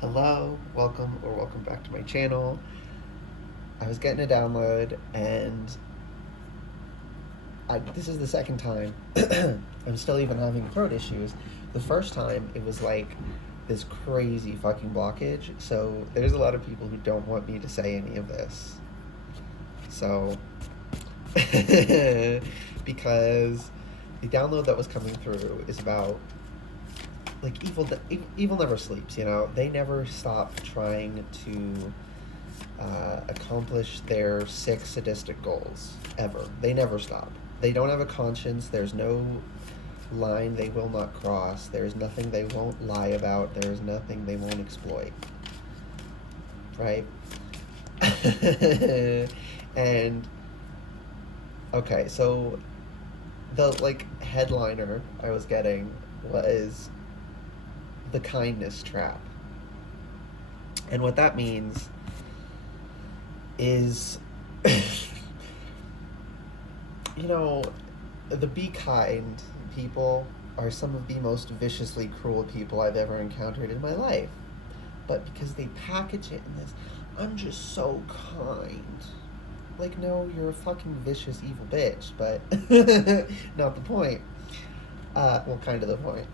Hello, welcome back to my channel. I was getting a download and this is the second time. I'm still even having throat issues. The first time it was like this crazy fucking blockage, so there's a lot of people who don't want me to say any of this. So, because the download that was coming through is about like evil never sleeps. They never stop trying to accomplish their sick sadistic goals ever. They never stop. They don't have a conscience. There's no line they will not cross. There's nothing they won't lie about. There's nothing they won't exploit, right? And okay, so the headliner I was getting was the kindness trap. And what that means is, you know, the be kind people are some of the most viciously cruel people I've ever encountered in my life. But because they package it in this, I'm just so kind. Like, no, you're a fucking vicious, evil bitch, but not the point. Well, kind of the point.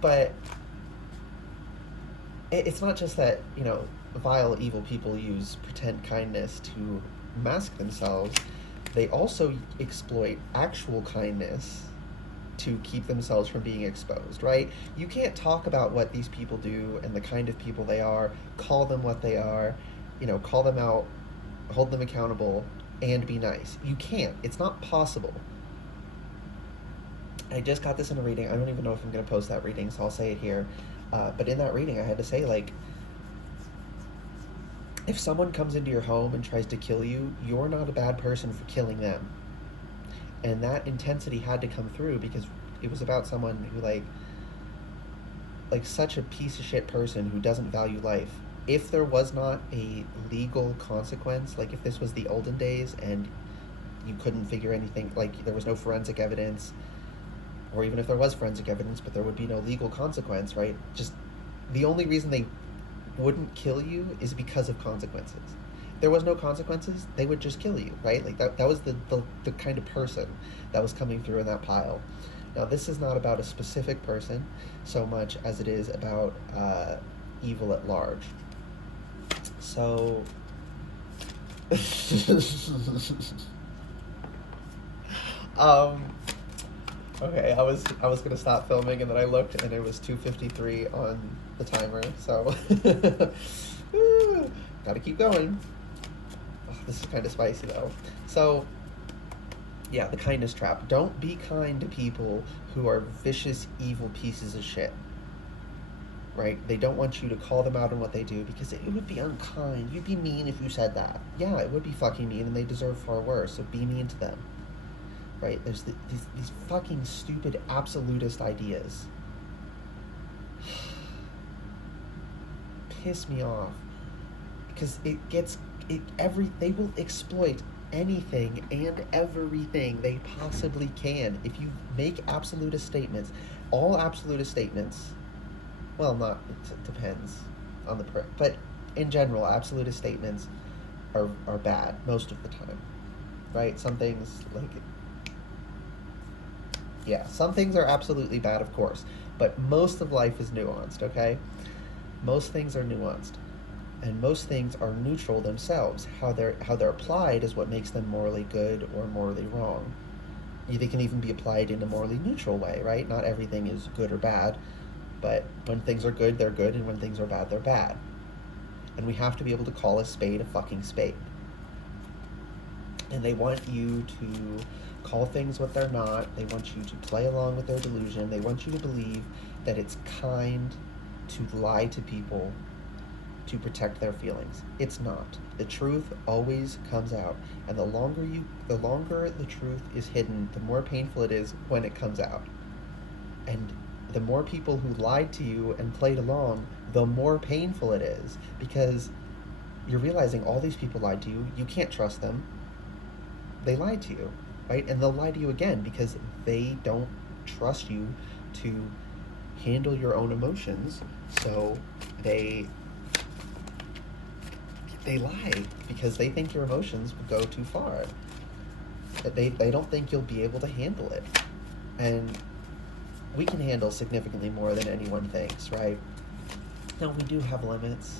But it's not just that, vile, evil people use pretend kindness to mask themselves. They also exploit actual kindness to keep themselves from being exposed, right? You can't talk about what these people do and the kind of people they are, call them what they are, call them out, hold them accountable, and be nice. You can't. It's not possible. I just got this in a reading. I don't even know if I'm going to post that reading, so I'll say it here. But in that reading, I had to say, if someone comes into your home and tries to kill you, you're not a bad person for killing them. And that intensity had to come through because it was about someone who, such a piece of shit person who doesn't value life. If there was not a legal consequence, like if this was the olden days and you couldn't figure anything, like there was no forensic evidence, or even if there was forensic evidence, but there would be no legal consequence, right? Just the only reason they wouldn't kill you is because of consequences. If there was no consequences, they would just kill you, right? Like that was the kind of person that was coming through in that pile. Now, this is not about a specific person so much as it is about evil at large. So, um, okay, I was gonna stop filming and then I looked and it was 2:53 on the timer. So, gotta keep going. Oh, this is kind of spicy though. So, yeah, the kindness trap. Don't be kind to people who are vicious, evil pieces of shit. Right? They don't want you to call them out on what they do because it would be unkind. You'd be mean if you said that. Yeah, it would be fucking mean, and they deserve far worse. So be mean to them. Right? There's these fucking stupid absolutist ideas. Piss me off because they will exploit anything and everything they possibly can. If you make absolutist statements, all absolutist statements, well, not, it depends on but in general, absolutist statements are bad most of the time, right? Some things, yeah, some things are absolutely bad, of course, but most of life is nuanced, okay? Most things are nuanced, and most things are neutral themselves. How they're applied is what makes them morally good or morally wrong. They can even be applied in a morally neutral way, right? Not everything is good or bad, but when things are good, they're good, and when things are bad, they're bad. And we have to be able to call a spade a fucking spade. And they want you to call things what they're not. They want you to play along with their delusion. They want you to believe that it's kind to lie to people to protect their feelings. It's not. The truth always comes out. And the longer the truth is hidden, the more painful it is when it comes out. And the more people who lied to you and played along, the more painful it is, because you're realizing all these people lied to you. You can't trust them. They lied to you, right? And they'll lie to you again because they don't trust you to handle your own emotions So they lie because they think your emotions will go too far. They don't think you'll be able to handle it. And we can handle significantly more than anyone thinks, right? Now, we do have limits,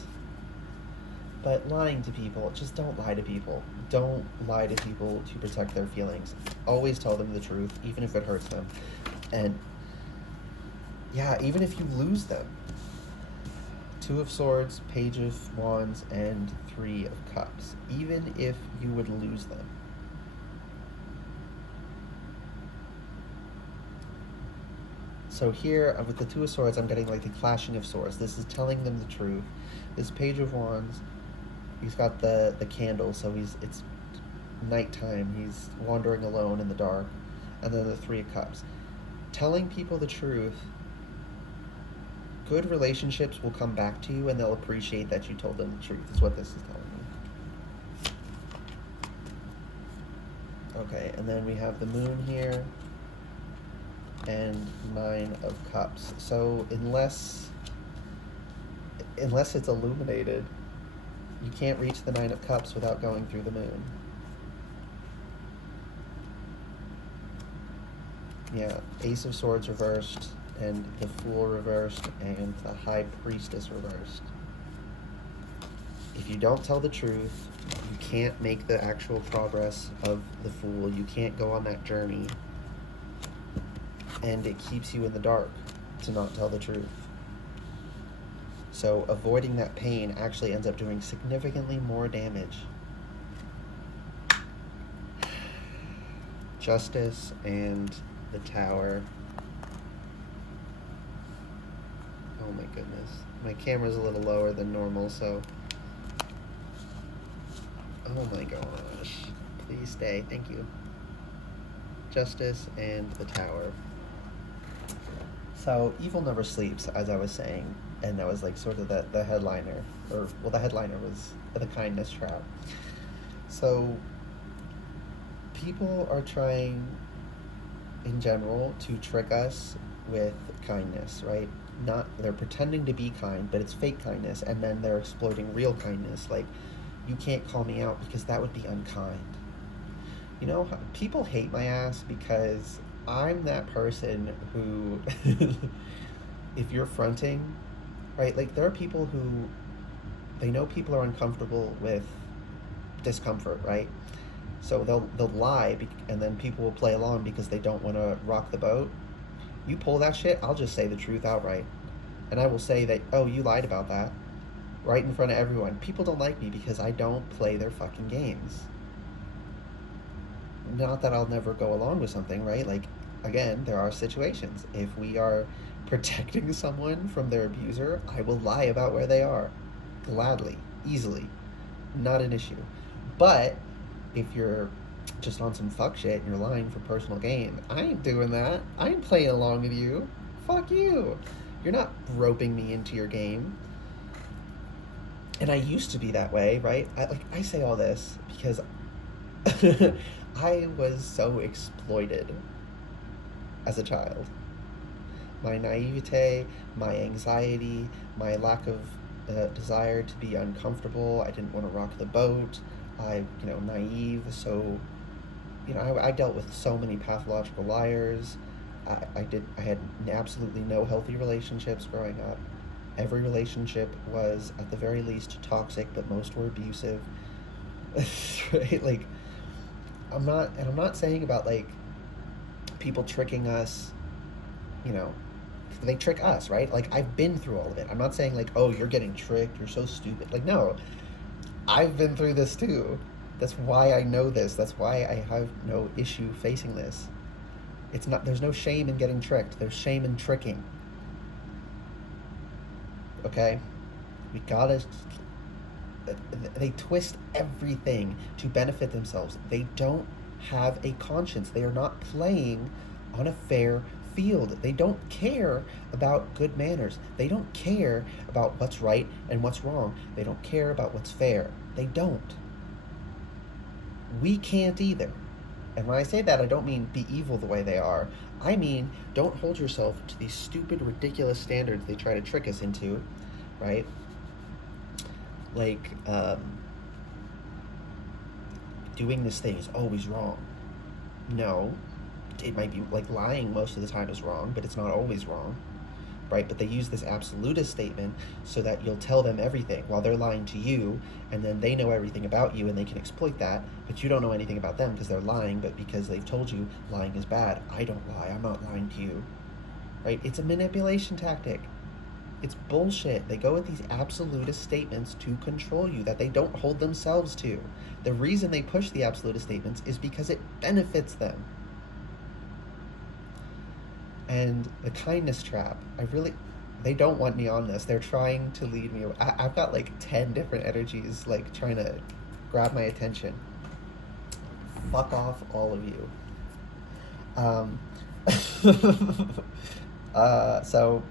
but lying to people, just don't lie to people. Don't lie to people to protect their feelings. Always tell them the truth, even if it hurts them. And yeah, even if you lose them. Two of Swords, Page of Wands, and Three of Cups. Even if you would lose them. So here, with the Two of Swords, I'm getting like the clashing of swords. This is telling them the truth. This Page of Wands, he's got the candle, so it's nighttime. He's wandering alone in the dark. And then the Three of Cups. Telling people the truth, good relationships will come back to you and they'll appreciate that you told them the truth, is what this is telling me. Okay, and then we have the Moon here and Nine of Cups. So unless it's illuminated, you can't reach the Nine of Cups without going through the Moon. Yeah, Ace of Swords reversed, and the Fool reversed, and the High Priestess reversed. If you don't tell the truth, you can't make the actual progress of the Fool. You can't go on that journey. And it keeps you in the dark to not tell the truth. So avoiding that pain actually ends up doing significantly more damage. Justice and the Tower. Oh my goodness. My camera's a little lower than normal, so... Oh my gosh. Please stay. Thank you. Justice and the Tower. So, evil never sleeps, as I was saying, and that was like sort of the headliner, or, well, the headliner was the kindness trap. So, people are trying, in general, to trick us with kindness, right? They're pretending to be kind, but it's fake kindness, and then they're exploiting real kindness, like, you can't call me out because that would be unkind. You know, people hate my ass because I'm that person who, if you're fronting, right, like, there are people who, they know people are uncomfortable with discomfort, right? So they'll lie, and then people will play along because they don't want to rock the boat. You pull that shit, I'll just say the truth outright. And I will say that, oh, you lied about that, right in front of everyone. People don't like me because I don't play their fucking games. Not that I'll never go along with something, right? Like, again, there are situations. If we are protecting someone from their abuser, I will lie about where they are. Gladly. Easily. Not an issue. But if you're just on some fuck shit and you're lying for personal gain, I ain't doing that. I ain't playing along with you. Fuck you. You're not roping me into your game. And I used to be that way, right? I say all this because I was so exploited as a child. My naivete, my anxiety, my lack of desire to be uncomfortable. I didn't want to rock the boat. Naive. So, I dealt with so many pathological liars. I had absolutely no healthy relationships growing up. Every relationship was, at the very least, toxic, but most were abusive. Right? Like, I'm not saying about, like, people tricking us, they trick us, right? Like, I've been through all of it. I'm not saying, like, oh, you're getting tricked, you're so stupid. Like, no, I've been through this too. That's why I know this. That's why I have no issue facing this. There's no shame in getting tricked. There's shame in tricking. Okay? They twist everything to benefit themselves. They don't have a conscience. They are not playing on a fair field. They don't care about good manners. They don't care about what's right and what's wrong. They don't care about what's fair. They don't. We can't either. And when I say that, I don't mean be evil the way they are. I mean, don't hold yourself to these stupid, ridiculous standards they try to trick us into, right? Like, doing this thing is always wrong. No, it might be like lying most of the time is wrong, but it's not always wrong, right? But they use this absolutist statement so that you'll tell them everything while they're lying to you, and then they know everything about you and they can exploit that, but you don't know anything about them because they're lying, but because they've told you lying is bad. I don't lie, I'm not lying to you, right? It's a manipulation tactic. It's bullshit. They go with these absolutist statements to control you that they don't hold themselves to. The reason they push the absolutist statements is because it benefits them. And the kindness trap, they don't want me on this. They're trying to lead me. I've got like 10 different energies like trying to grab my attention. Fuck off, all of you. Um, so,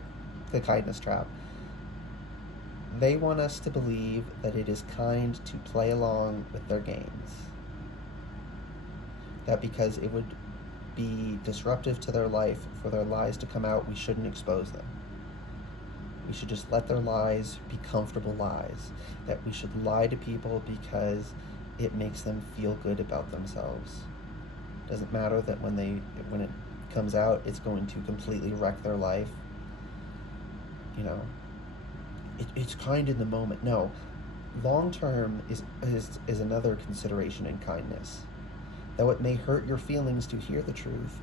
the kindness trap. They want us to believe that it is kind to play along with their games. That because it would be disruptive to their life for their lies to come out, we shouldn't expose them. We should just let their lies be comfortable lies. That we should lie to people because it makes them feel good about themselves. Doesn't matter that when it comes out, it's going to completely wreck their life. You know, it's kind in the moment. No, long term is another consideration in kindness. Though it may hurt your feelings to hear the truth,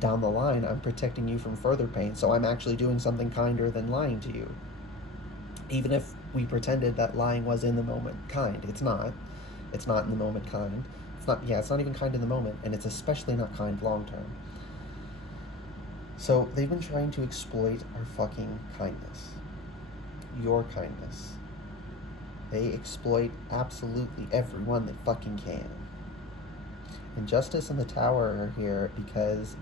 down the line, I'm protecting you from further pain, so I'm actually doing something kinder than lying to you. Even if we pretended that lying was in the moment kind, it's not. It's not in the moment kind. It's not even kind in the moment, and it's especially not kind long term. So they've been trying to exploit our fucking kindness. Your kindness. They exploit absolutely everyone they fucking can. And Justice and the Tower are here because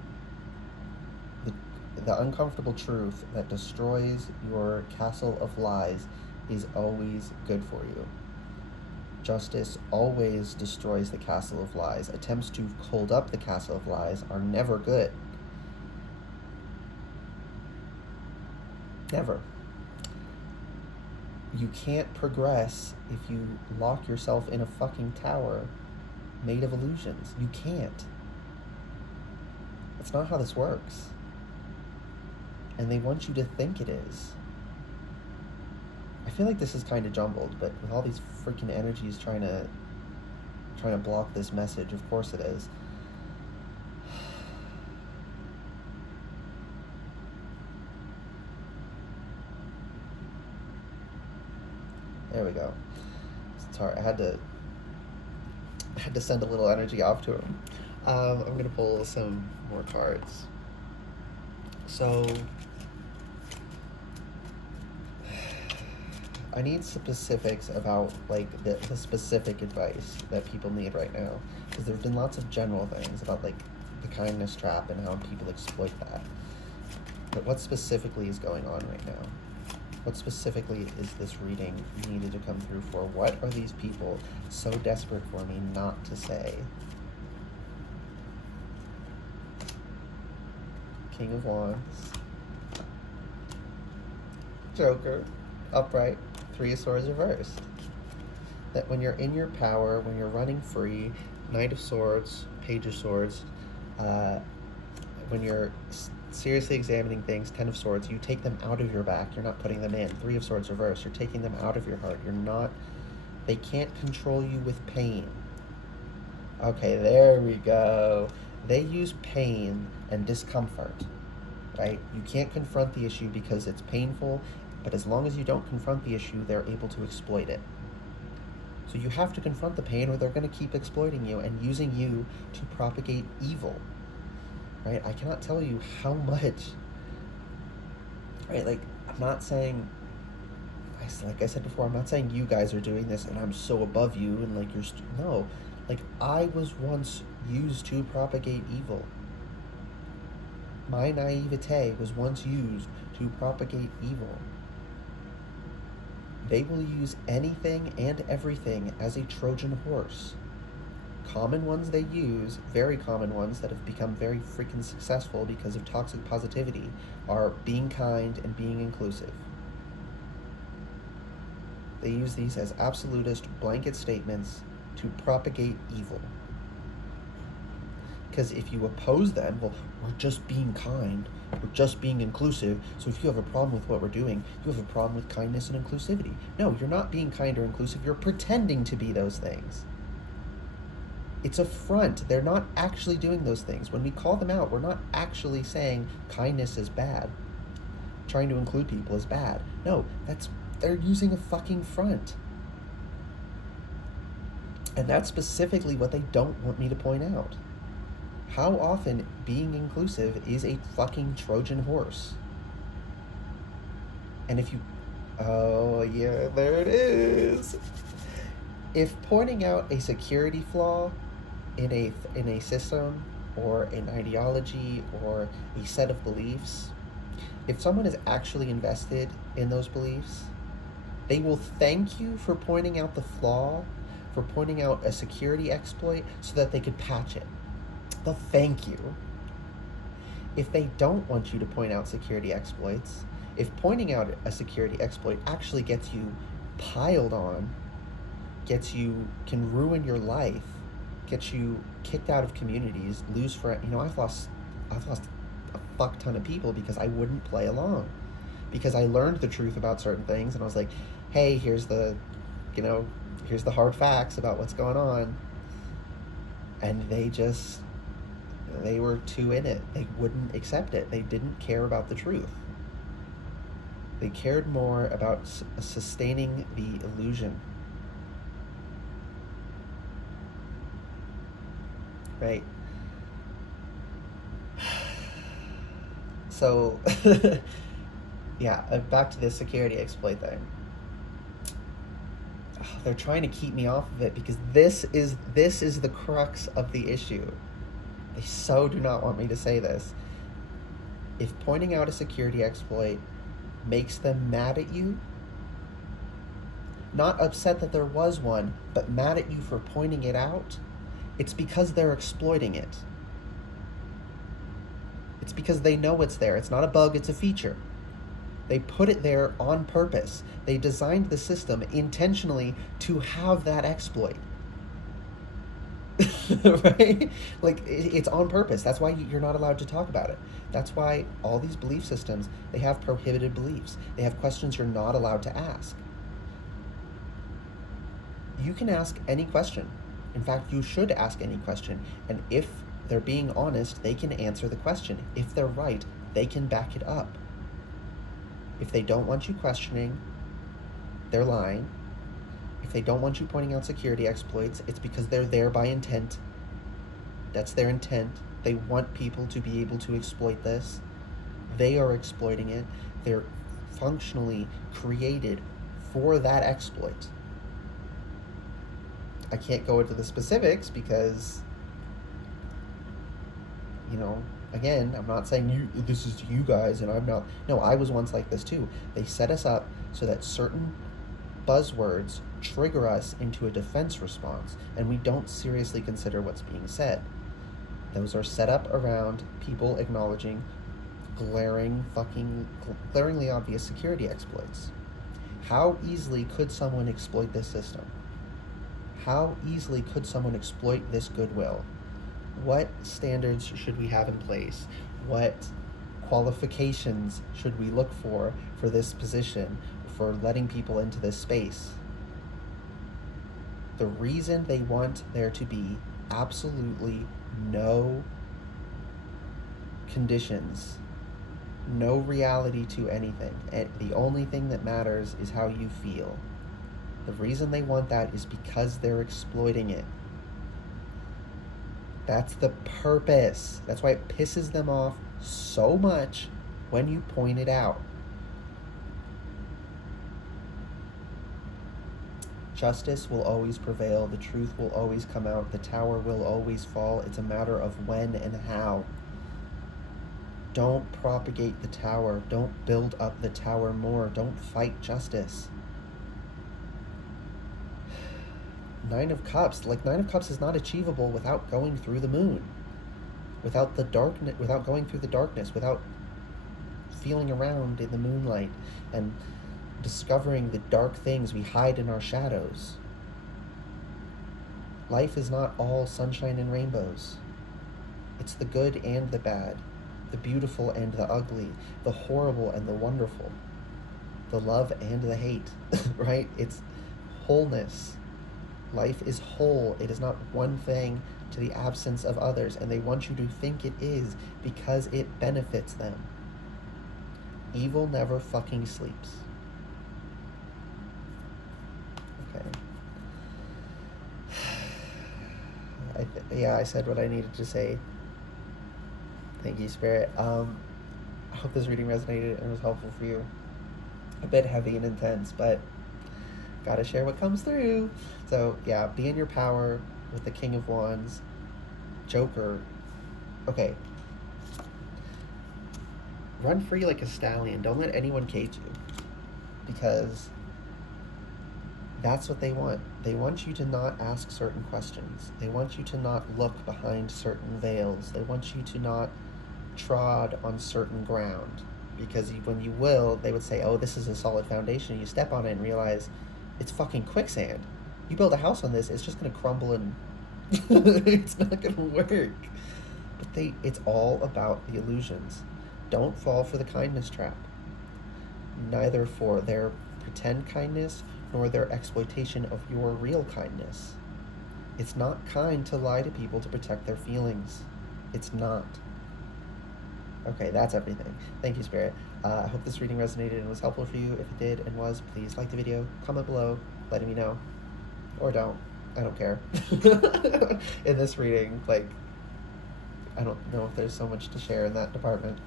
the uncomfortable truth that destroys your castle of lies is always good for you. Justice always destroys the castle of lies. Attempts to hold up the castle of lies are never good. Never. You can't progress if you lock yourself in a fucking tower made of illusions. You can't. That's not how this works. And they want you to think it is. I feel like this is kind of jumbled, but with all these freaking energies trying to block this message, of course it is. There we go. Sorry, I had to send a little energy off to him. I'm gonna pull some more cards. So I need specifics about like the specific advice that people need right now, because there's been lots of general things about like the kindness trap and how people exploit that. But what specifically is going on right now? What specifically is this reading needed to come through for? What are these people so desperate for me not to say? King of Wands. Joker. Upright. Three of Swords reversed. That when you're in your power, when you're running free, Knight of Swords, Page of Swords, when you're seriously examining things, Ten of Swords, you take them out of your back, you're not putting them in. Three of Swords reversed, you're taking them out of your heart. They can't control you with pain. Okay, there we go. They use pain and discomfort, right? You can't confront the issue because it's painful, but as long as you don't confront the issue, they're able to exploit it. So you have to confront the pain or they're going to keep exploiting you and using you to propagate evil. Right? I cannot tell you how much, right? Like, I'm not saying, like I said before, I'm not saying you guys are doing this and I'm so above you and like you're, no. Like, I was once used to propagate evil. My naivete was once used to propagate evil. They will use anything and everything as a Trojan horse common ones they use, very common ones that have become very freaking successful because of toxic positivity, are being kind and being inclusive. They use these as absolutist blanket statements to propagate evil. Because if you oppose them, well, we're just being kind, we're just being inclusive, so if you have a problem with what we're doing, you have a problem with kindness and inclusivity. No, you're not being kind or inclusive, you're pretending to be those things. It's a front. They're not actually doing those things. When we call them out, we're not actually saying kindness is bad. Trying to include people is bad. No, they're using a fucking front. And that's specifically what they don't want me to point out. How often being inclusive is a fucking Trojan horse. And if you... Oh, yeah, there it is. If pointing out a security flaw in a system or an ideology or a set of beliefs, if someone is actually invested in those beliefs, they will thank you for pointing out the flaw, for pointing out a security exploit so that they could patch it. They'll thank you. If they don't want you to point out security exploits, if pointing out a security exploit actually gets you piled on, can ruin your life, gets you kicked out of communities, lose friends. I've lost a fuck ton of people because I wouldn't play along, because I learned the truth about certain things and I was like, hey, here's the hard facts about what's going on, and they were too in it. They wouldn't accept it. They didn't care about the truth. They cared more about sustaining the illusion. Right? So, yeah, back to this security exploit thing. They're trying to keep me off of it because this is the crux of the issue. They so do not want me to say this. If pointing out a security exploit makes them mad at you, not upset that there was one, but mad at you for pointing it out, it's because they're exploiting it. It's because they know it's there. It's not a bug, it's a feature. They put it there on purpose. They designed the system intentionally to have that exploit. Right? Like, it's on purpose. That's why you're not allowed to talk about it. That's why all these belief systems, they have prohibited beliefs. They have questions you're not allowed to ask. You can ask any question. In fact, you should ask any question. And if they're being honest, they can answer the question. If they're right, they can back it up. If they don't want you questioning, they're lying. If they don't want you pointing out security exploits, it's because they're there by intent. That's their intent. They want people to be able to exploit this. They are exploiting it. They're functionally created for that exploit. I can't go into the specifics because, again, I'm not saying this is you guys, and I'm not. No, I was once like this too. They set us up so that certain buzzwords trigger us into a defense response, and we don't seriously consider what's being said. Those are set up around people acknowledging glaringly obvious security exploits. How easily could someone exploit this system? How easily could someone exploit this goodwill? What standards should we have in place? What qualifications should we look for this position, for letting people into this space? The reason they want there to be absolutely no conditions, no reality to anything, and the only thing that matters is how you feel. The reason they want that is because they're exploiting it. That's the purpose. That's why it pisses them off so much when you point it out. Justice will always prevail. The truth will always come out. The tower will always fall. It's a matter of when and how. Don't propagate the tower. Don't build up the tower more. Don't fight justice. Nine of Cups, like Nine of Cups is not achievable without going through the moon, without the darkness, without going through the darkness, without feeling around in the moonlight and discovering the dark things we hide in our shadows. Life is not all sunshine and rainbows. It's the good and the bad, the beautiful and the ugly, the horrible and the wonderful, the love and the hate, right? It's wholeness. Life is whole. It is not one thing to the absence of others, and they want you to think it is because it benefits them. Evil never fucking sleeps. Okay. I said what I needed to say. Thank you, Spirit. I hope this reading resonated and was helpful for you. A bit heavy and intense, but gotta share what comes through. So yeah, be in your power with the King of Wands. Joker. Okay. Run free like a stallion. Don't let anyone cage you. Because that's what they want. They want you to not ask certain questions. They want you to not look behind certain veils. They want you to not trod on certain ground. Because when you will, they would say, oh, this is a solid foundation. You step on it and realize it's fucking quicksand. You build a house on this, it's just going to crumble and it's not going to work. But it's all about the illusions. Don't fall for the kindness trap. Neither for their pretend kindness nor their exploitation of your real kindness. It's not kind to lie to people to protect their feelings. It's not. Okay, that's everything. Thank you, Spirit. I hope this reading resonated and was helpful for you. If it did and was, please like the video, comment below, letting me know. Or don't. I don't care. In this reading, like, I don't know if there's so much to share in that department.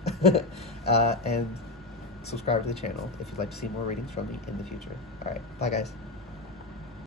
And subscribe to the channel if you'd like to see more readings from me in the future. Alright, bye guys.